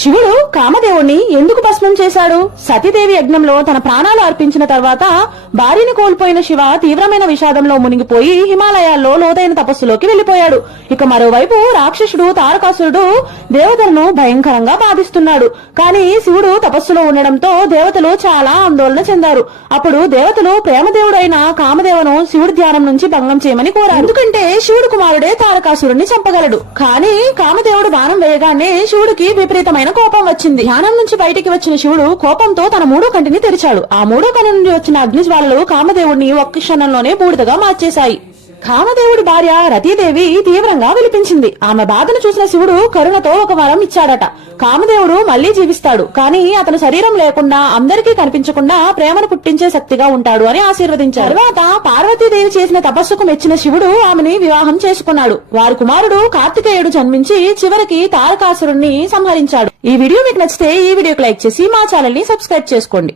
శివుడు కామదేవుణ్ణి ఎందుకు భస్మం చేశాడు? సతీదేవి యజ్ఞంలో తన ప్రాణాలు అర్పించిన తర్వాత భార్యని కోల్పోయిన శివ తీవ్రమైన విషాదంలో మునిగిపోయి హిమాలయాల్లో లోతైన తపస్సులోకి వెళ్లిపోయాడు. ఇక మరోవైపు రాక్షసుడు తారకాసురుడు దేవతలను భయంకరంగా బాధిస్తున్నాడు. కానీ శివుడు తపస్సులో ఉండడంతో దేవతలు చాలా ఆందోళన చెందారు. అప్పుడు దేవతలు ప్రేమదేవుడైన కామదేవను శివుడి ధ్యానం నుంచి భంగం చేయమని కోరారు. ఎందుకంటే శివుడు కుమారుడే తారకాసురుడిని చంపగలడు. కానీ కామదేవుడు బాణం వేయగానే శివుడికి విపరీతమైన కోపం వచ్చింది. ధ్యానం నుంచి బయటికి వచ్చిన శివుడు కోపంతో తన మూడో కంటిని తెరిచాడు. ఆ మూడో కన్ను నుండి వచ్చిన అగ్నిజ్వాలలు కామదేవుడిని ఒక్క క్షణంలోనే బూడిదగా మార్చేశాయి. కామదేవుడి భార్య రతీదేవి తీవ్రంగా విలిపించింది. ఆమె బాధను చూసిన శివుడు కరుణతో ఒక వరం ఇచ్చాడట. కామదేవుడు మళ్లీ జీవిస్తాడు, కానీ అతను శరీరం లేకుండా అందరికీ కనిపించకుండా ప్రేమను పుట్టించే శక్తిగా ఉంటాడు అని ఆశీర్వదించారు. తర్వాత పార్వతీదేవి చేసిన తపస్సుకు మెచ్చిన శివుడు ఆమెని వివాహం చేసుకున్నాడు. వారి కుమారుడు కార్తికేయుడు జన్మించి చివరికి తారకాసురుణ్ణి సంహరించాడు. ఈ వీడియో మీకు నచ్చితే ఈ వీడియోకి లైక్ చేసి మా ఛానల్ ని సబ్స్క్రైబ్ చేసుకోండి.